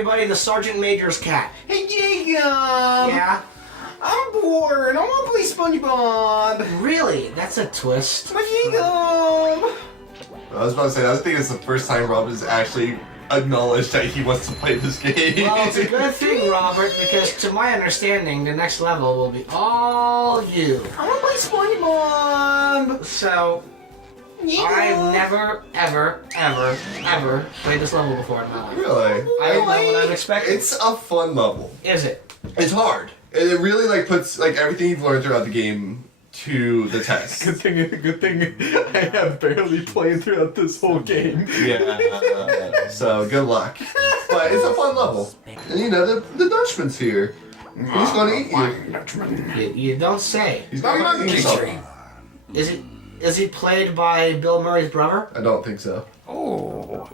everybody the Sergeant Major's cat. Hey, Jacob! Yeah? I'm bored. I want to play SpongeBob. Really? That's a twist. But Jacob! I was about to say, I think it's the first time Rob has actually acknowledged that he wants to play this game. Well, it's a good thing, Robert, because to my understanding, the next level will be all you. I want to play SpongeBob. So, I've never, ever played this level before in my life. Really? I don't know what I'm expecting. It's a fun level. Is it? It's hard. And it really like puts like everything you've learned throughout the game to the test. Good thing I have barely played throughout this whole game. Yeah. So good luck. But it's a fun level. And you know the Dutchman's here. He's gonna eat you. You don't say. He's not gonna eat himself. Is he played by Bill Murray's brother? I don't think so. Oh,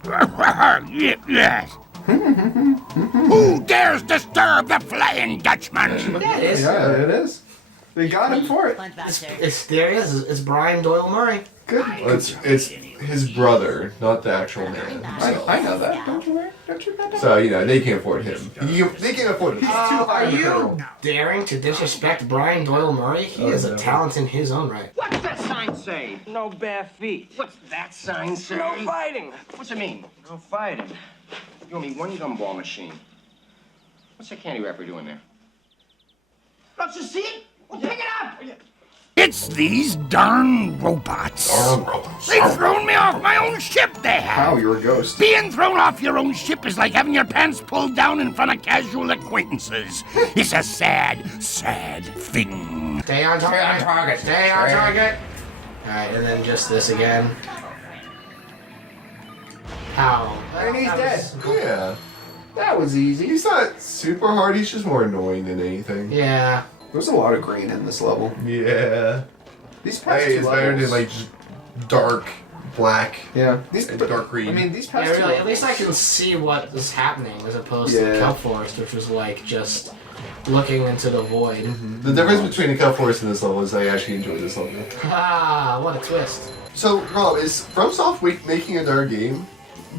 yes. Who dares disturb the Flying Dutchman? Yeah, it is. Yeah, it is. They got him for it. There he is. It's Brian Doyle Murray. Good. Well, it's his brother, not the actual man. So, I know that. Don't you worry. so you know they can't afford him. They can't afford him. He's too high Are of a you colonel. daring to disrespect Brian Doyle Murray? He is a no. talent in his own right. What's that sign say? No bare feet. What's that sign say? No fighting. What's it mean? No fighting. You owe me one gumball machine. What's that candy wrapper doing there? Don't you see it? Well, pick it up! It's these darn robots. They've thrown me off my own ship, they have. Wow, you're a ghost. Being thrown off your own ship is like having your pants pulled down in front of casual acquaintances. It's a sad, sad thing. Stay on target. Stay on target. Alright, and then just this again. Ow. And he's dead. Yeah. That was easy. He's not super hard. He's just more annoying than anything. Yeah. There's a lot of green in this level. Yeah. These past Hey, two it's better levels. than like just dark black. Yeah. These and dark green. I mean, these past Yeah, two really, at least I levels- can see what is happening as opposed to Yeah. Kelp Forest, which was like just looking into the void. The difference between the Kelp Forest and this level is I actually enjoyed this level. Ah, what a twist. So, Rob, is FromSoft making another game?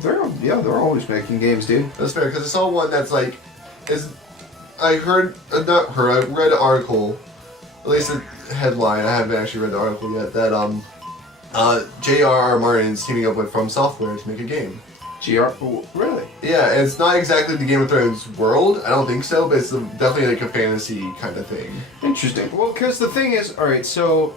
They're always making games, dude. That's fair, because I saw one that's like, I read an article, at least a headline, I haven't actually read the article yet, that J.R.R. Martin is teaming up with From Software to make a game. Really? Yeah, and it's not exactly the Game of Thrones world, I don't think so, but it's definitely like a fantasy kind of thing. Interesting. Well, because the thing is, alright, so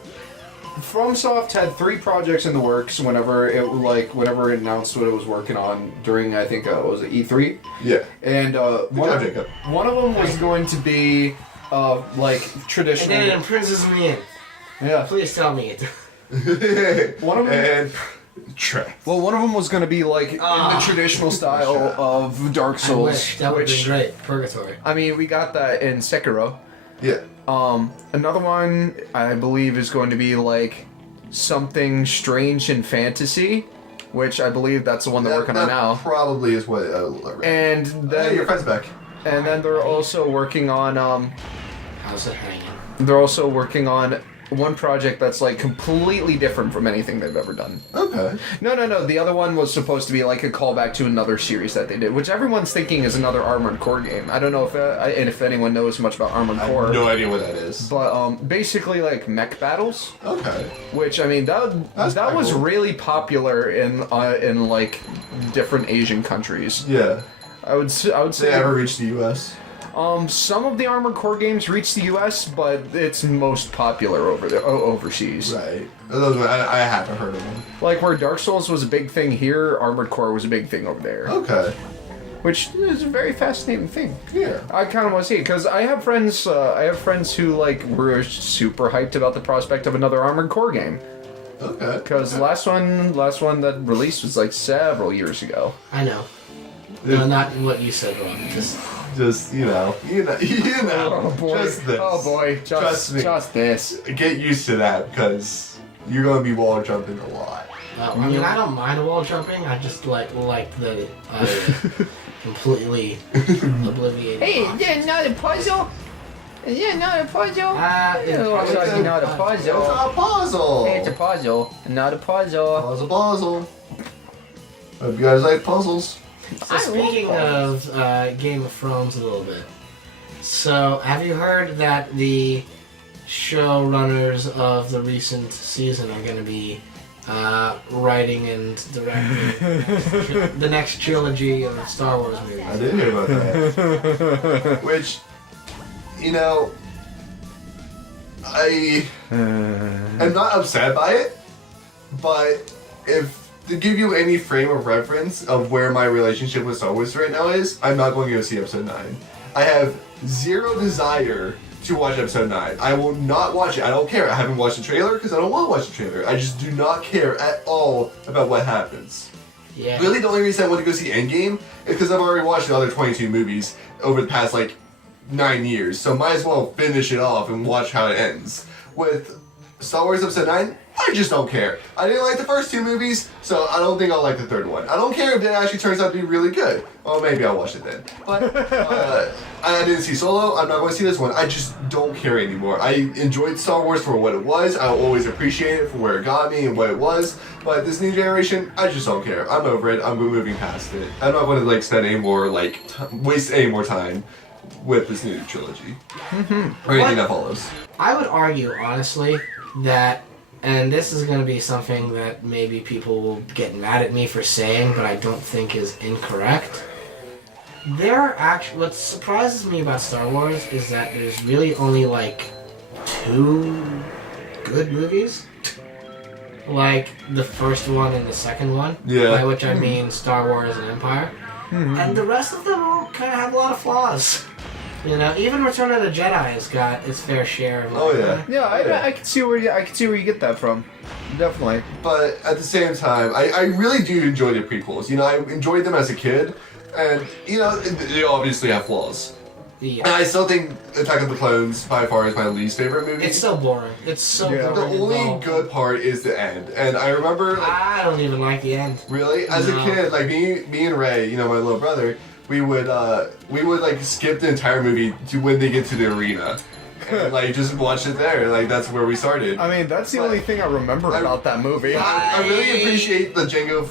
FromSoft had 3 projects in the works whenever it announced what it was working on during, I think, was it E3? Yeah. And one of them was going to be like traditional. And then it imprisons me in. Yeah. Please tell me it. One of them. And trash. Well, one of them was going to be like in the traditional style of Dark I Souls. wish. That would be great. Purgatory. I mean, we got that in Sekiro. Yeah. Another one I believe is going to be like something strange in fantasy, which I believe that's the one they're working on now. Probably is what I read. And then your friend's back. And then they're also working on How's it hanging? they're also working on one project that's like completely different from anything they've ever done. Okay. No. The other one was supposed to be like a callback to another series that they did, which everyone's thinking is another Armored Core game. I don't know if anyone knows much about Armored Core. I have no idea what that is. But basically like mech battles. Okay. Which I mean that was cool. really popular in like different Asian countries. Yeah. I would say They ever reached the U.S.? Some of the Armored Core games reach the U.S., but it's most popular overseas. Right. Those I haven't heard of them. Like where Dark Souls was a big thing here, Armored Core was a big thing over there. Okay. Which is a very fascinating thing. Yeah. I kind of want to see it because I have friends. Who like were super hyped about the prospect of another Armored Core game. Okay. Because the last one that released was like several years ago. I know. No, not what you said, Ron. Just you know. Oh boy. Just this. Oh boy. Trust me. Just this. Get used to that because you're gonna be wall jumping a lot. I mean, I don't mind wall jumping. I just like the completely obliviated. Hey, is that another puzzle? Is that another puzzle? It looks like another puzzle. It's a puzzle. Hey, it's a puzzle. Another puzzle. Puzzle. Hope you guys like puzzles. So speaking of Game of Thrones a little bit, so have you heard that the showrunners of the recent season are going to be writing and directing the next trilogy of Star Wars movies? I did hear about that. Which, you know, I am not upset by it, but if to give you any frame of reference of where my relationship with Star Wars right now is, I'm not going to go see Episode 9. I have zero desire to watch Episode 9. I will not watch it. I don't care. I haven't watched the trailer because I don't want to watch the trailer. I just do not care at all about what happens. Yeah. Really, the only reason I want to go see Endgame is because I've already watched the other 22 movies over the past, 9 years, so might as well finish it off and watch how it ends. With Star Wars Episode 9, I just don't care. I didn't like the first 2 movies, so I don't think I'll like the third one. I don't care if it actually turns out to be really good. Well, maybe I'll watch it then. But I didn't see Solo. I'm not going to see this one. I just don't care anymore. I enjoyed Star Wars for what it was. I'll always appreciate it for where it got me and what it was. But this new generation, I just don't care. I'm over it. I'm moving past it. I'm not going to spend any more waste any more time with this new trilogy or anything that follows. I would argue, honestly, that, and this is going to be something that maybe people will get mad at me for saying, but I don't think is incorrect. There are what surprises me about Star Wars is that there's really only 2 good movies. The first one and the second one. Yeah. By which I mean Star Wars and Empire. And the rest of them all kind of have a lot of flaws. You know, even Return of the Jedi has got its fair share of. Oh yeah. Yeah, I can see where you get that from. Definitely. But at the same time, I really do enjoy the prequels. You know, I enjoyed them as a kid, and they obviously have flaws. Yeah. And I still think Attack of the Clones by far is my least favorite movie. It's so boring. It's so boring. The only and dull. good part is the end, and I remember. I don't even like the end. Really, as a kid, me and Ray, my little brother, we would skip the entire movie to when they get to the arena, and just watch it there. That's where we started. I mean, that's the only thing I remember about that movie. I really appreciate the Jango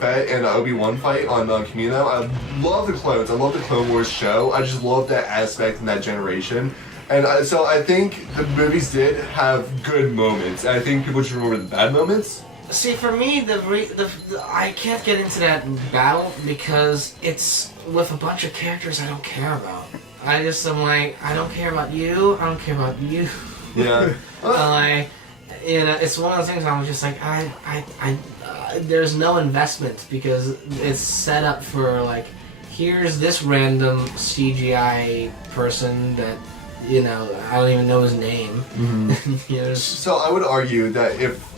Fett and Obi-Wan fight on Kamino. I love the clones. I love the Clone Wars show. I just love that aspect and that generation. And so I think the movies did have good moments. And I think people should remember the bad moments. See, for me, I can't get into that battle because it's with a bunch of characters I don't care about. I don't care about you. I don't care about you. Yeah. It's one of those things I'm just there's no investment because it's set up for here's this random CGI person that I don't even know his name. Mm-hmm. So I would argue that if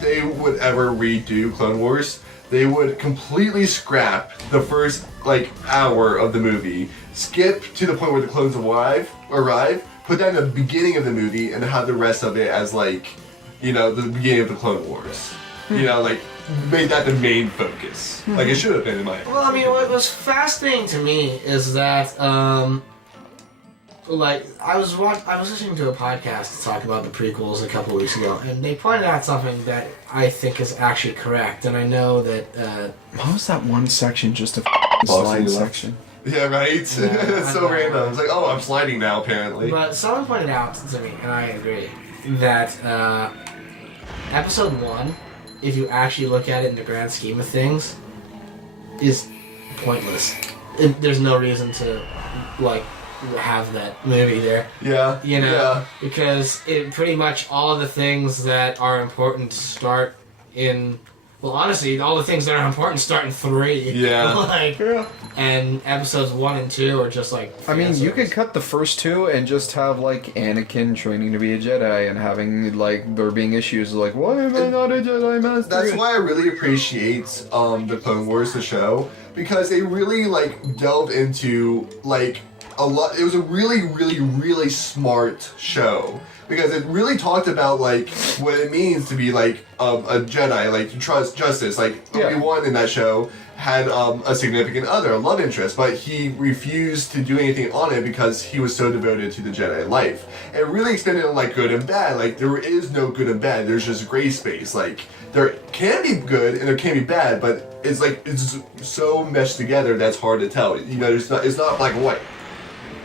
they would ever redo Clone Wars, they would completely scrap the first hour of the movie, skip to the point where the clones arrive, put that in the beginning of the movie, and have the rest of it as the beginning of the Clone Wars. Made that the main focus. It should have been in my opinion. Well, I mean, what was fascinating to me is that I was listening to a podcast to talk about the prequels a couple weeks ago, and they pointed out something that I think is actually correct, and I know that. What was that one section? Just a slide section. Yeah, right. It's so random. It's I'm sliding now. Apparently. But someone pointed out to me, and I agree, that Episode 1, if you actually look at it in the grand scheme of things, is pointless. There's no reason to have that movie there. Yeah. Because it pretty much all the things that are important start in. Well, honestly, all the things that are important start in 3. Yeah. And episodes 1 and 2 are just I mean, you could cut the first 2 and just have Anakin training to be a Jedi and having there being issues why am I not a Jedi Master? That's why I really appreciate the Clone Wars, the show, because they really delve into It was a really, really, really smart show because it really talked about like what it means to be like a Jedi, like to trust justice. Like Obi-Wan in that show had a significant other, a love interest, but he refused to do anything on it because he was so devoted to the Jedi life. It really expanded on like good and bad. Like there is no good and bad. There's just gray space. Like there can be good and there can be bad, but it's so meshed together that's hard to tell. You know, it's not black and white.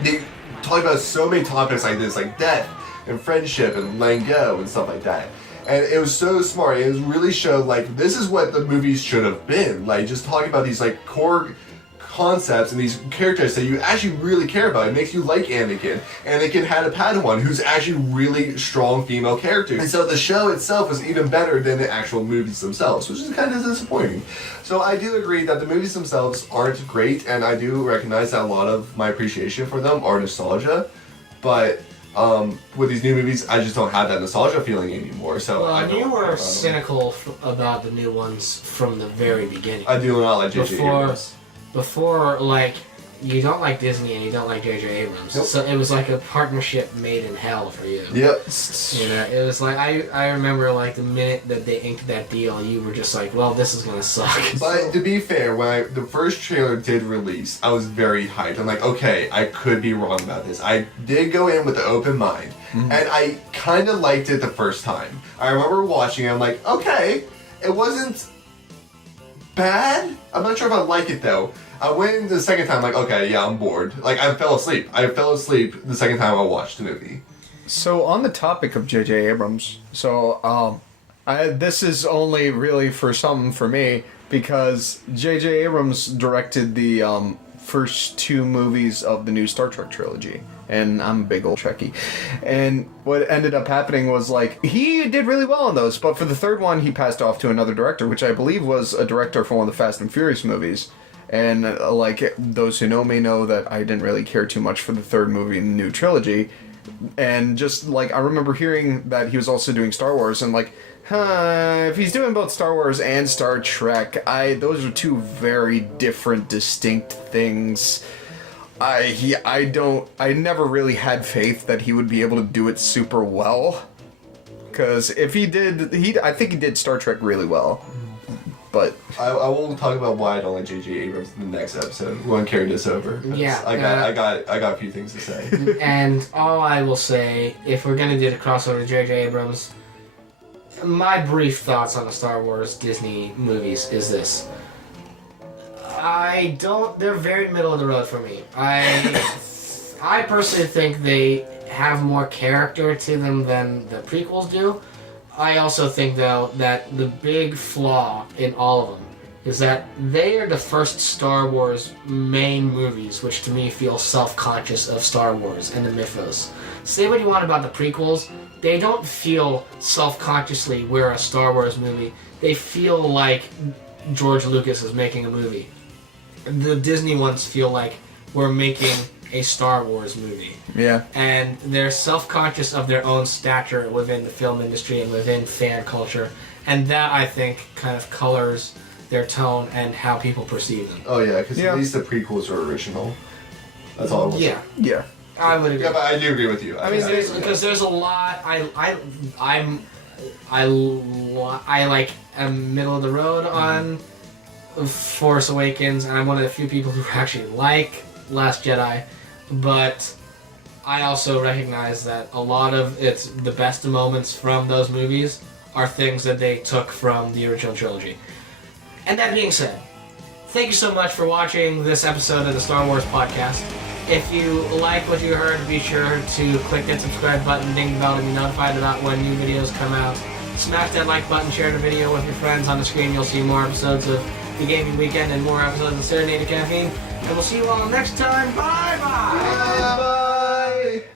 They talk about so many topics like this, like death and friendship and letting go and stuff like that. And it was so smart. It really showed like this is what the movies should have been. Like just talking about these like core concepts and these characters that you actually really care about. It makes you like Anakin. Anakin had a Padawan who's actually really strong female character. And so the show itself was even better than the actual movies themselves, which is kind of disappointing. So I do agree that the movies themselves aren't great, and I do recognize that a lot of my appreciation for them are nostalgia. But with these new movies, I just don't have that nostalgia feeling anymore. So well, you were cynical about the new ones from the very beginning. I do not like J.J. Abrams. Before, like, you don't like Disney and you don't like J.J. Abrams. Nope. So it was like a partnership made in hell for you. Yep. You know, it was like, I remember, like, the minute that they inked that deal, you were just like, well, this is gonna suck. But to be fair, when the first trailer did release, I was very hyped. I'm like, okay, I could be wrong about this. I did go in with an open mind, and I kind of liked it the first time. I remember watching it, I'm like, okay, it wasn't bad. I'm not sure if I like it though. I went in the second time like, okay, yeah, I'm bored. Like I fell asleep. I fell asleep the second time I watched the movie. So on the topic of J.J. Abrams, this is only really for something for me because J.J. Abrams directed the first two movies of the new Star Trek trilogy. And I'm a big old Trekkie. And what ended up happening was, like, he did really well on those, but for the third one, he passed off to another director, which I believe was a director for one of the Fast and Furious movies. And, like, those who know me know that I didn't really care too much for the third movie in the new trilogy. And just, like, I remember hearing that he was also doing Star Wars, and, like, if he's doing both Star Wars and Star Trek, those are two very different, distinct things. I never really had faith that he would be able to do it super well. Because if he did, I think he did Star Trek really well. But I will talk about why I don't like J.J. Abrams in the next episode. We won't carry this over. Yeah, I got a few things to say. And all I will say, if we're gonna do the crossover to J.J. Abrams, my brief thoughts on the Star Wars Disney movies is this. They're very middle of the road for me. I personally think they have more character to them than the prequels do. I also think, though, that the big flaw in all of them is that they are the first Star Wars main movies, which to me feel self-conscious of Star Wars and the mythos. Say what you want about the prequels, they don't feel self-consciously we're a Star Wars movie. They feel like George Lucas is making a movie. The Disney ones feel like we're making a Star Wars movie. yeah. And they're self-conscious of their own stature within the film industry and within fan culture. And that, I think, kind of colors their tone and how people perceive them. Oh yeah, because at least the prequels are original. That's all I will say. Yeah. I would agree. Yeah, but I do agree with you. I mean, because there's a lot. I like am middle of the road on Force Awakens, and I'm one of the few people who actually like Last Jedi. But I also recognize that a lot of the best moments from those movies are things that they took from the original trilogy. And that being said, thank you so much for watching this episode of the Star Wars Podcast. If you like what you heard, be sure to click that subscribe button, ding the bell to be notified about when new videos come out. Smash that like button, share the video with your friends. On the screen you'll see more episodes of The Gaming Weekend and more episodes of Serenade to Caffeine. And we'll see you all next time. Bye-bye! Bye.